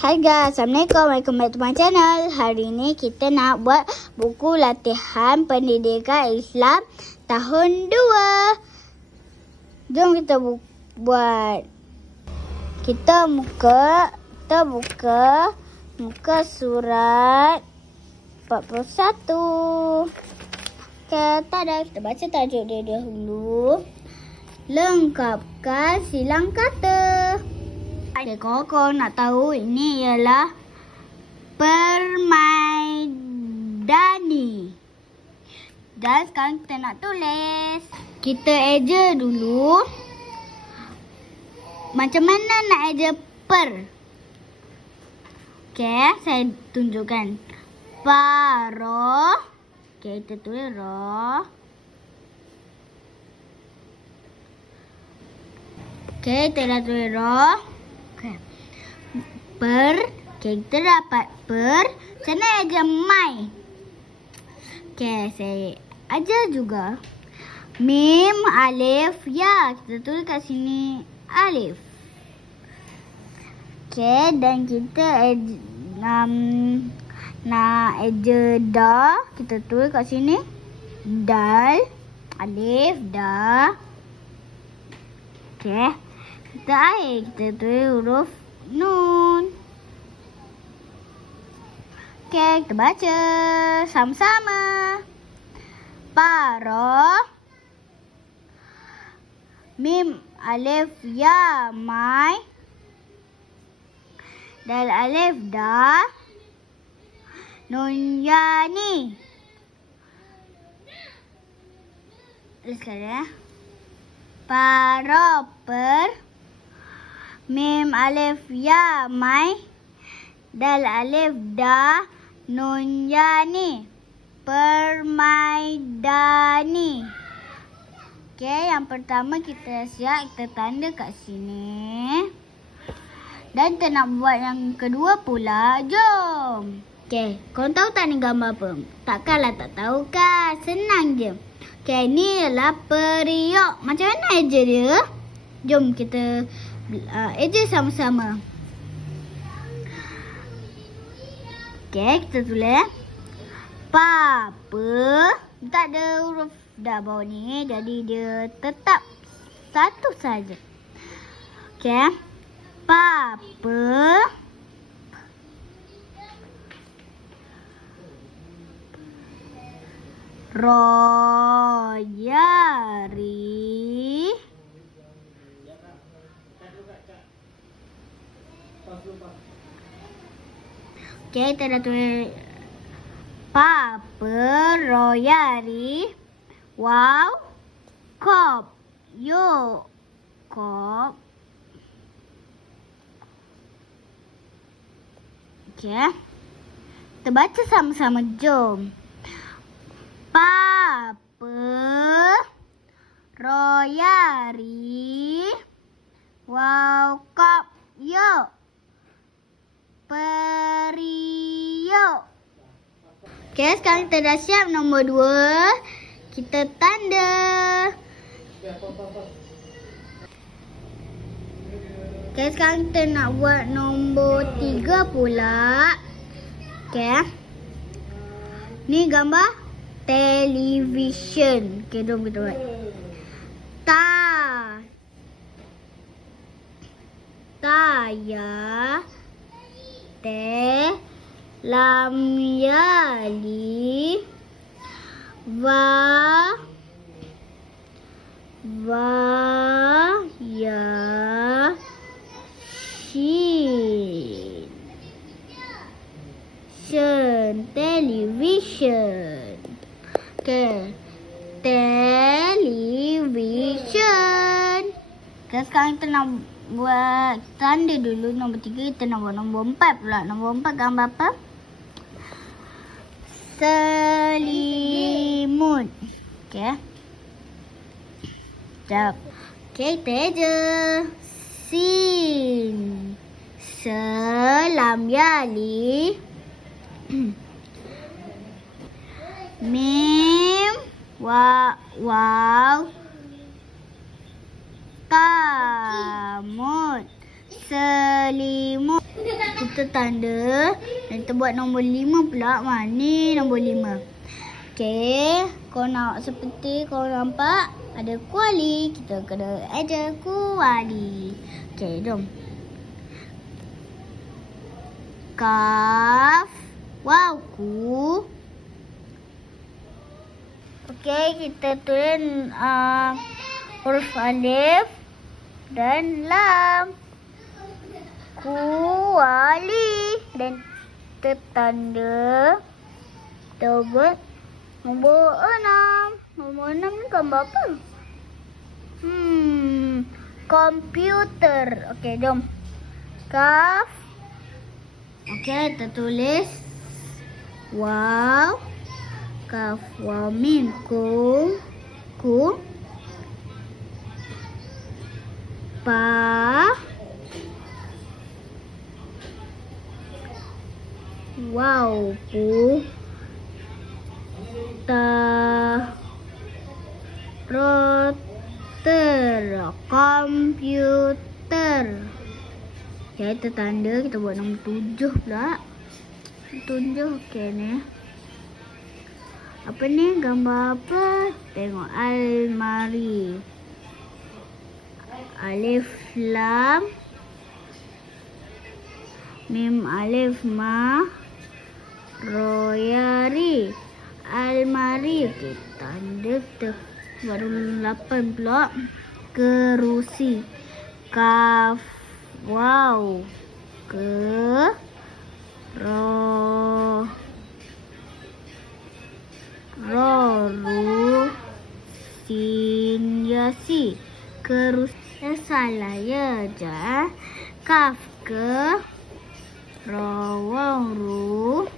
Hai guys, Assalamualaikum. Welcome back to my channel. Hari ni kita nak buat buku latihan pendidikan Islam tahun 2. Jom kita buat. Kita buka muka surat 41. Kita baca tajuk dia dahulu. Lengkapkan silang kata. Kau nak tahu ini ialah permaidani. Dan sekarang kita nak tulis. Kita eja dulu. Macam mana nak eja per? Okey, saya tunjukkan. Paro. Okey, kita tulis ro. Okey, kita dah tulis ro. Okay. Per. Okay, kita dapat per. Macam mana ajar mai? Okay, saya ajar juga. Mim, alif, ya. Kita tulis kat sini alif. Okay, dan kita nak ajar da. Kita tulis kat sini dal, alif, da. Okay. Kita tulis huruf nun. Okey, kita baca sama-sama. Paro. Mim, alif, ya, mai. Dal, alif, da. Nun, ya, ni. Sekarang paro, per. Mim, alif, ya, mai. Dal, alif, da. Nun, ya, ni. Permaidani. Okey, yang pertama kita siap. Kita tanda kat sini. Dan kita nak buat yang kedua pula. Jom. Okey, kau tahu tak ni gambar apa? Takkanlah tak tahu kan? Senang je. Okey, ni ialah periuk. Macam mana aja dia? Jom kita eja sama-sama. Okey, kita tulis. Papa. Tak ada huruf dah bawah ni. Jadi dia tetap satu saja. Okey. Papa. Royari. Okey, kita dah tulis Papa, Royari, wow, kop, yo, kop. Okey, kita baca sama-sama, jom. Papa, Royari, wow, kop, yo. Periuk. Okey, sekarang kita dah siap nombor 2. Kita tanda. Okey, sekarang kita nak buat nombor 3 pula. Okey. Ni gambar television. Okey, jom kita buat. Ya. Te, lam, ya, li, va, ya, shin, television. Okay, television. Okay, sekarang kita nak buat tanda dulu. Nombor 3 kita nak buat nombor 4 pula. Nombor 4 gambar apa? Selimut. Okey. Sekejap. Okey, kita eja. Sin. Selam yali. Mim. Wow. Kamut. Selimut. kita tanda. Dan kita buat nombor 5 pula. Mana nombor 5? Okey. Kau nak seperti kau nampak. Ada kuali. Kita kena ada kuali. Okey, jom. Kaf. Wow, ku. Okey, kita tulis huruf alif dan lam. Kuali. Dan tertanda. Kita buat nombor 6. Nombor 6 ni gambar apa? Komputer. Okey, jom. Kaf. Okey, kita tulis. Wow. Kaf, waw, mim, ku. Pa. Wow, pu. Roter. Komputer. Okay, kita tanda. Kita buat nombor 7 pula. 7. Okay, ni. Apa ni? Gambar apa? Tengok. Almari. Alif lam. Mim alif ma. Royari. Almari. Okay, tanda kita. Baru 8 pula. Kerusi. Kaf. Wow. Ke. Ro. Ru. Sin. Yasi. Kerusi. Salah ya. Kaf ke. Ro. Wow. Ru.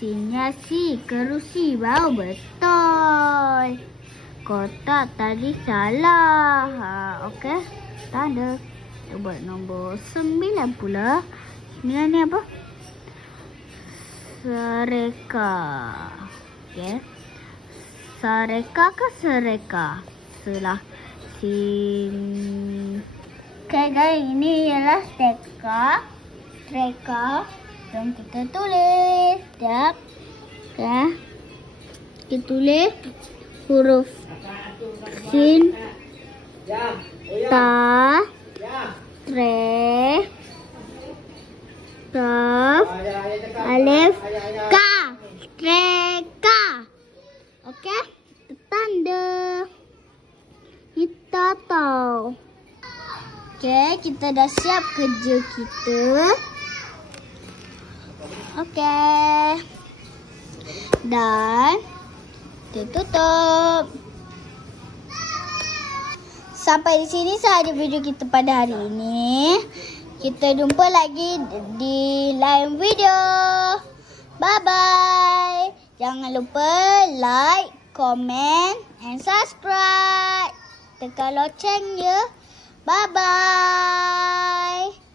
Sin. Yasi. Kerusi. Wow, betul. Kotak tadi salah. Okey. Tanda. Kita buat nombor 9 pula. 9 ni apa? Sereka. Okey. Sareka ke sereka? Salah. Sin. Okey guys, ini ialah sereka. Sereka. Jom kita tulis. Sekejap. Okey. Kita tulis huruf sin, ta, re, kaf, alif, ka. Treka. Okey, tanda. Kita tahu. Okey, kita dah siap kerja kita. Okey. Dan tutup. Sampai di sini sahaja video kita pada hari ini. Kita jumpa lagi di lain video. Bye bye. Jangan lupa like, comment and subscribe. Tekan loceng ya. Bye bye.